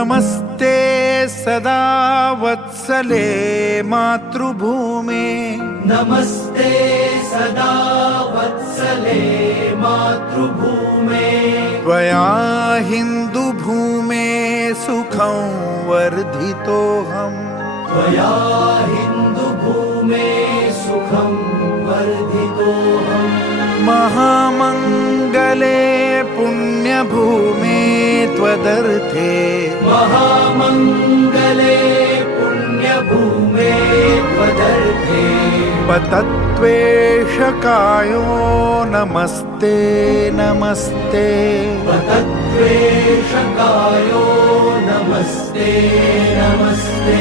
नमस्ते सदा वत्सले मातृभूमे नमस्ते सदा वत्सले मातृभूमे त्वया हिन्दुभूमे सुखं वर्धितोऽहम् त्वया हिन्दुभूमे सुखं वर्धितोऽहम् महामङ्गले पुण्यभूमे त्वदर्थे महामङ्गले पुण्यभूमे त्वदर्थे पतत्वेषकायो नमस्ते नमस्ते पतत्वेषकायो नमस्ते नमस्ते